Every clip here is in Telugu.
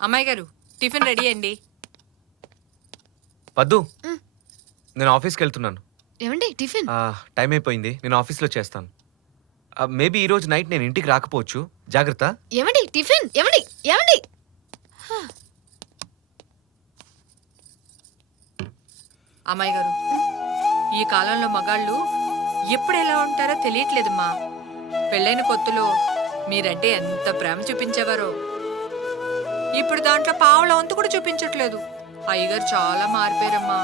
అమ్మాయి గారు టిఫిన్ రెడీ అండి. వద్దు, నేను ఆఫీస్కి వెళ్తున్నాను. ఏమండి టిఫిన్? టైం అయిపోయింది, నేను ఆఫీస్లో చేస్తాను. మేబీ ఈరోజు నైట్ నేను ఇంటికి రాకపోవచ్చు, జాగ్రత్త. ఏమండి టిఫిన్? ఏమండి ఏమండి? అమ్మాయి గారు ఈ కాలంలో మగాళ్ళు ఎప్పుడు ఎలా ఉంటారో తెలియట్లేదమ్మా. పెళ్ళైన కొత్తలో మీరంటే ఎంత ప్రేమ చూపించేవారో ఇప్పుడు దాంట్లో పావుల వంతు కూడా చూపించట్లేదు. అయ్యగారు చాలా మారిపోయారమ్మా.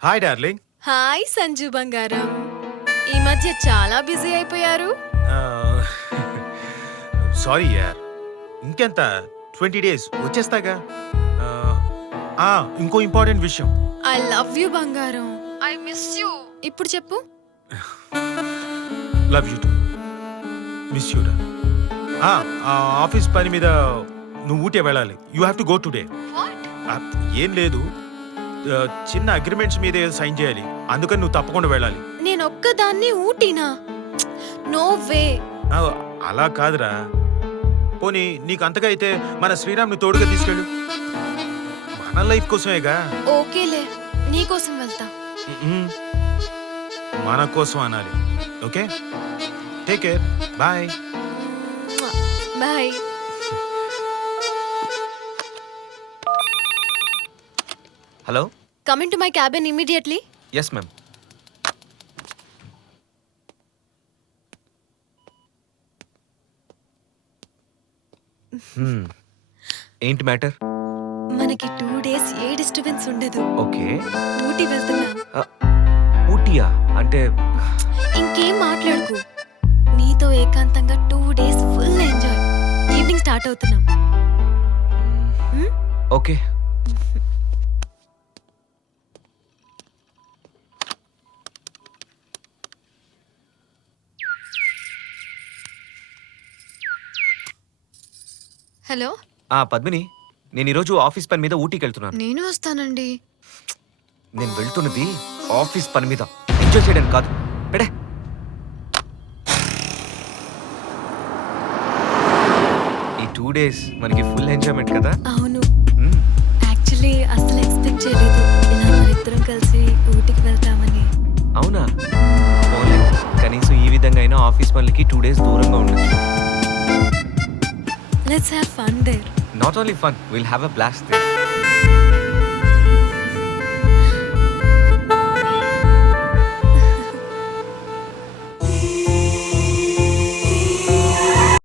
Hi darling. హాయ్ సంజు బంగారం, ఈ మధ్య చాలా బిజీ అయిపోయారు. సారీ యార్, ఇంకెంత 20 days వచ్చేస్తాగా. ఇంకో ఇంపార్టెంట్ విషయం. ఐ లవ్ యూ బంగారం, ఐ మిస్ యూ. ఇప్పుడు చెప్పు. Love you to miss you రా. ఆఫీస్ పని మీద నువ్వు ఊటే వెళ్ళాలి. You have to go today. ఏం లేదు, చిన్న అగ్రిమెంట్స్ మీద సైన్ చేయాలి, అందుకని నువ్వు తప్పకుండా వెళ్ళాలి. నేను ఒక్కదాన్ని ఊటీనా? No way. అలా కాదురా, పోనీ నీకు అంతగా అయితే మన శ్రీరామ్ని తోడుగా తీసుకెళ్ళు. మన లైఫ్ కోసమేగా. ఓకేలే, నీకోసం వెళ్తా. మన కోసం అనాలి. Okay, take care, bye. Bye. Hello, coming to my cabin immediately. Yes ma'am. ఏంటి మ్యాటర్? మనకి 2 days ఏ డిస్టర్బెన్స్ ఉండదు. ఓకే. ఊటీ వెళ్తున్నా. ఊటీయా? అంటే ఇంకేం మాట్లాడుకు, నీతో ఏకాంతంగా 2 days full enjoy. Evening start అవుతున్నాం. ఓకే. హలో. పద్మిని, నేను ఈరోజు ఆఫీస్ పని మీద ఊటీకి వెళ్తున్నాను. నేను వస్తానండి. నేను వెళ్తున్నది ఆఫీస్ పని మీద, ఎంజాయ్ చేయడానికి కాదు. పెడే. ఈ 2 days మనకి ఫుల్ ఎంజాయ్మెంట్ కదా. అవును, యాక్చువల్లీ అసలు ఎక్స్పెక్ట్ చేయలేదు ఇలా మరిద్దరం కలిసి ఊటీకి వెళ్తామని. అవునా? పోలే, కనీసం ఈ విధంగా అయినా ఆఫీస్ పనులకి 2 days దూరంగా ఉండొచ్చు. Let's have fun there. Not only fun, we'll have a blast there.